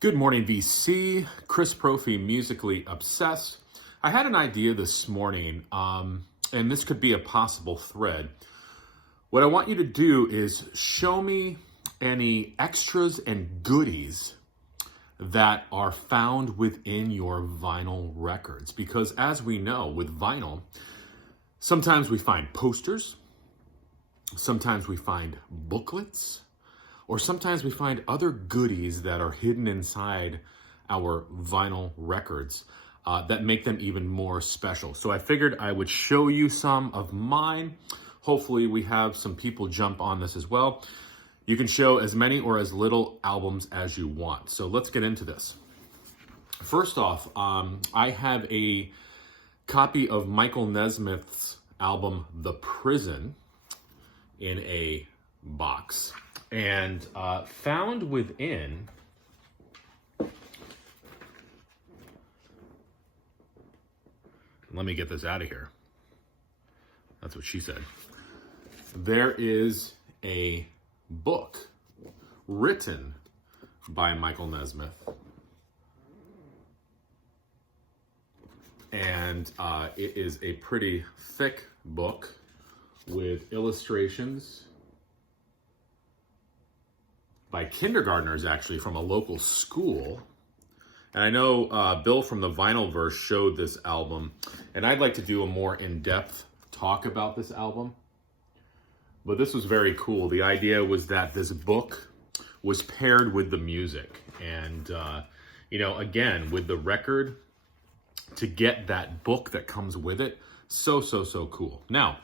Good morning, VC. Chris Prophy, Musically Obsessed. I had an idea this morning, and this could be a possible thread. What I want you to do is show me any extras and goodies that are found within your vinyl records. Because as we know, with vinyl, sometimes we find posters, sometimes we find booklets, or sometimes we find other goodies that are hidden inside our vinyl records that make them even more special. So I figured I would show you some of mine. Hopefully we have some people jump on this as well. You can show as many or as little albums as you want. So let's get into this. First off, I have a copy of Michael Nesmith's album, The Prison, in a box. And found within let me get this out of here. That's what she said. There is a book written by Michael Nesmith. And it is a pretty thick book with illustrations by kindergartners, actually, from a local school. And I know Bill from the Vinylverse showed this album, and I'd like to do a more in-depth talk about this album. But this was very cool. The idea was that this book was paired with the music. And, again, with the record, to get that book that comes with it, so cool. Now,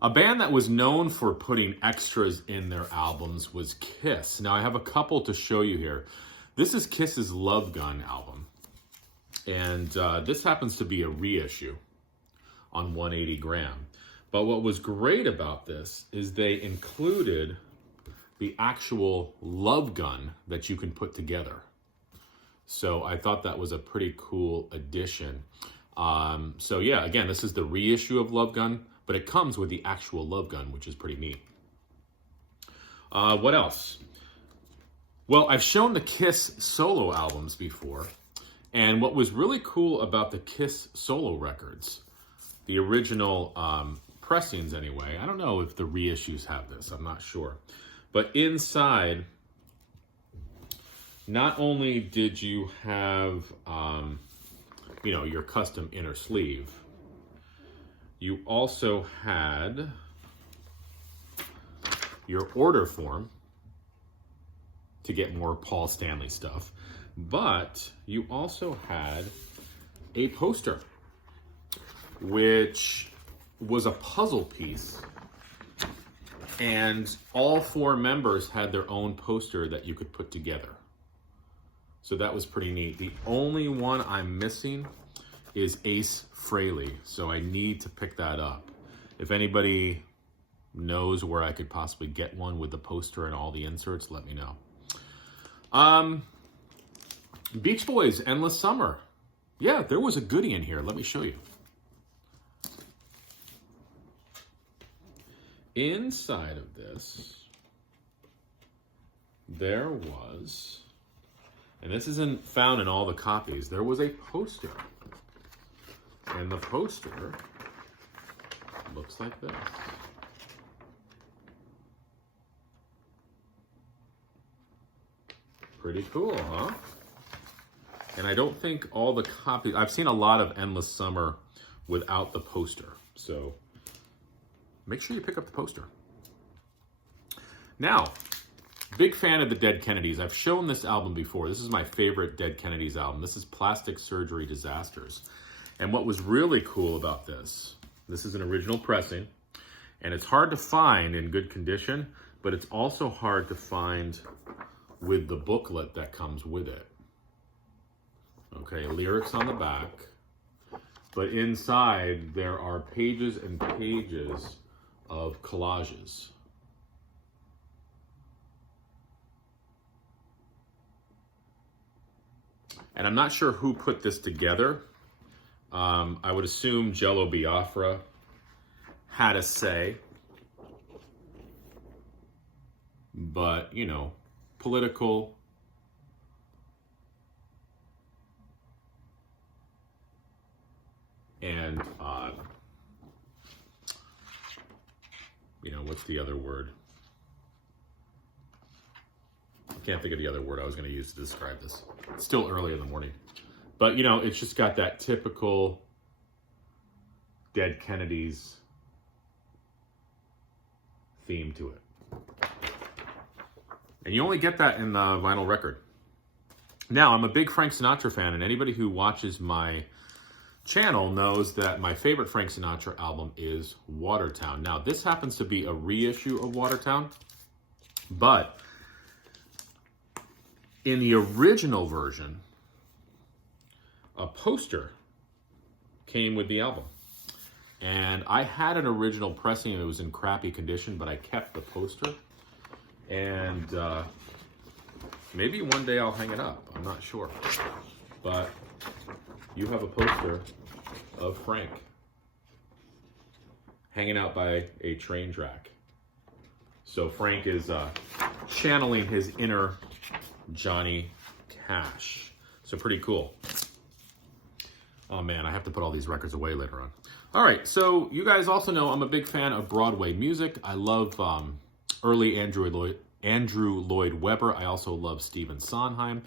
a band that was known for putting extras in their albums was Kiss. Now, I have a couple to show you here. This is Kiss's Love Gun album. And this happens to be a reissue on 180 gram. But what was great about this is they included the actual Love Gun that you can put together. So I thought that was a pretty cool addition. So yeah, again, this is the reissue of Love Gun, but it comes with the actual Love Gun, which is pretty neat. What else? Well, I've shown the Kiss solo albums before, and what was really cool about the Kiss solo records, the original pressings anyway, I don't know if the reissues have this, I'm not sure, but inside, not only did you have, your custom inner sleeve, you also had your order form to get more Paul Stanley stuff, but you also had a poster, which was a puzzle piece, and all four members had their own poster that you could put together. So that was pretty neat. The only one I'm missing is Ace Frehley, so I need to pick that up. If anybody knows where I could possibly get one with the poster and all the inserts, let me know. Beach Boys, Endless Summer. Yeah, there was a goodie in here. Let me show you. Inside of this, there was, and this isn't found in all the copies, there was a poster. And the poster looks like this. Pretty cool, huh? And I don't think all the copies, I've seen a lot of Endless Summer without the poster. So make sure you pick up the poster. Now, big fan of the Dead Kennedys. I've shown this album before. This is my favorite Dead Kennedys album. This is Plastic Surgery Disasters. And what was really cool about this is an original pressing, and it's hard to find in good condition, but it's also hard to find with the booklet that comes with it. Okay, lyrics on the back, but inside there are pages and pages of collages. And I'm not sure who put this together. I would assume Jello Biafra had a say, but, political and, you know, what's the other word? I can't think of the other word I was going to use to describe this. It's still early in the morning. But, you know, it's just got that typical Dead Kennedys theme to it. And you only get that in the vinyl record. Now, I'm a big Frank Sinatra fan, and anybody who watches my channel knows that my favorite Frank Sinatra album is Watertown. Now, this happens to be a reissue of Watertown, but in the original version, a poster came with the album. And I had an original pressing and it was in crappy condition, but I kept the poster. And maybe one day I'll hang it up. I'm not sure. But you have a poster of Frank hanging out by a train track. So Frank is channeling his inner Johnny Cash. So pretty cool. Oh man, I have to put all these records away later on. All right, so you guys also know I'm a big fan of Broadway music. I love early Andrew Lloyd Webber. I also love Stephen Sondheim.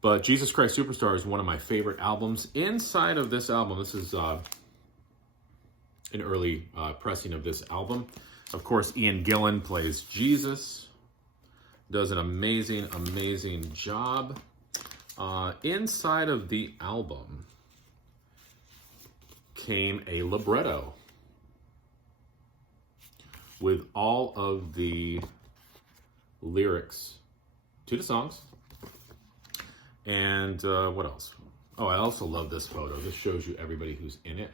But Jesus Christ Superstar is one of my favorite albums. Inside of this album, this is an early pressing of this album. Of course, Ian Gillan plays Jesus. Does an amazing, amazing job. Inside of the album came a libretto with all of the lyrics to the songs. And what else? Oh, I also love this photo. This shows you everybody who's in it.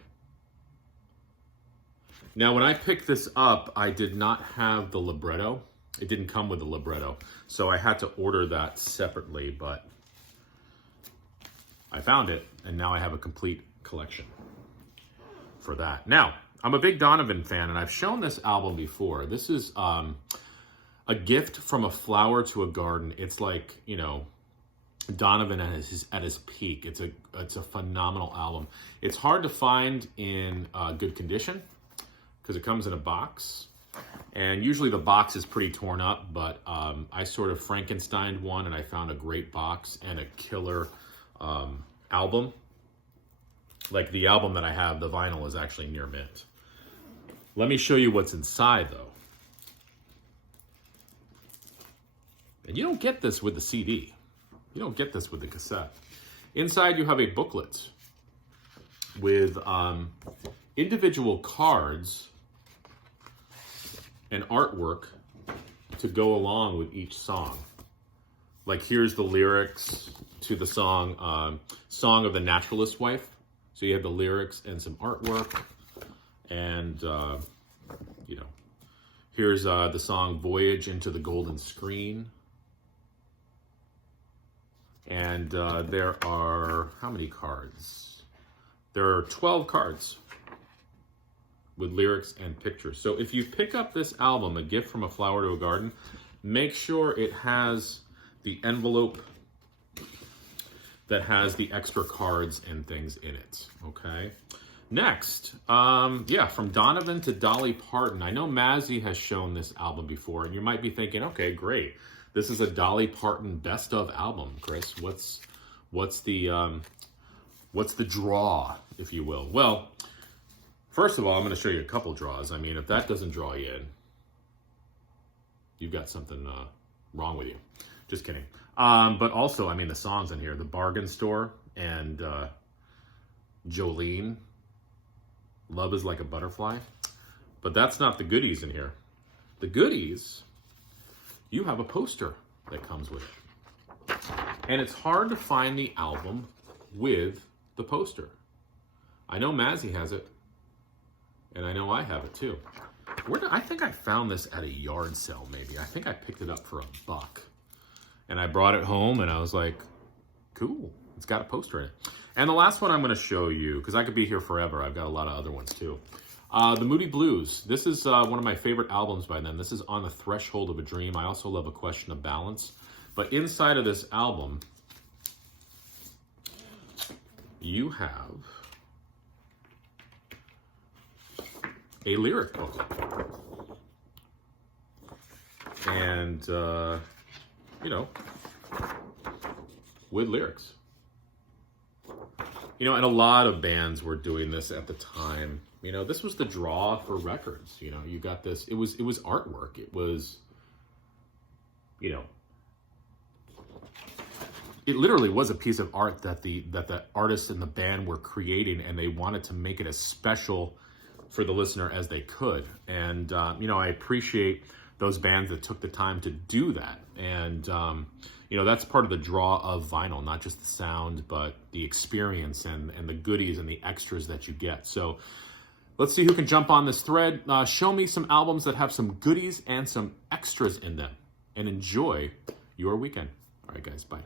Now, when I picked this up, I did not have the libretto. It didn't come with the libretto. So I had to order that separately, but I found it, and now I have a complete collection for that. Now, I'm a big Donovan fan, and I've shown this album before. This is A Gift from a Flower to a Garden. It's like, you know, Donovan at his peak. It's a phenomenal album. It's hard to find in good condition because it comes in a box. And usually the box is pretty torn up, but I sort of Frankensteined one, and I found a great box and a killer album. Like the album that I have, the vinyl is actually near mint. Let me show you what's inside, though. And you don't get this with the CD. You don't get this with the cassette. Inside, you have a booklet with individual cards and artwork to go along with each song. Like here's the lyrics to the song, Song of the Naturalist's Wife. So you have the lyrics and some artwork. And, you know, here's the song Voyage into the Golden Screen. And there are, how many cards? There are 12 cards with lyrics and pictures. So if you pick up this album, A Gift from a Flower to a Garden, make sure it has the envelope that has the extra cards and things in it, okay? Next, yeah, from Donovan to Dolly Parton. I know Mazzy has shown this album before, and you might be thinking, okay, great. This is a Dolly Parton best of album, Chris. What's the draw, if you will? Well, first of all, I'm going to show you a couple draws. I mean, if that doesn't draw you in, you've got something wrong with you. Just kidding. But also, I mean, the songs in here, The Bargain Store and Jolene, Love is Like a Butterfly. But that's not the goodies in here. The goodies, you have a poster that comes with it. And it's hard to find the album with the poster. I know Mazzy has it, and I know I have it too. I think I found this at a yard sale, maybe. I think I picked it up for $1. And I brought it home, and I was like, cool, it's got a poster in it. And the last one I'm going to show you, because I could be here forever. I've got a lot of other ones too. The Moody Blues. This is one of my favorite albums by them. This is On the Threshold of a Dream. I also love A Question of Balance. But inside of this album, you have a lyric book. And, you know, with lyrics. You know, and a lot of bands were doing this at the time. You know, this was the draw for records. You know, you got this, it was artwork. It was, you know, it literally was a piece of art that the artist and the band were creating, and they wanted to make it as special for the listener as they could. And, you know, I appreciate those bands that took the time to do that. And, you know, that's part of the draw of vinyl, not just the sound, but the experience and the goodies and the extras that you get. So let's see who can jump on this thread. Show me some albums that have some goodies and some extras in them, and enjoy your weekend. All right, guys, bye.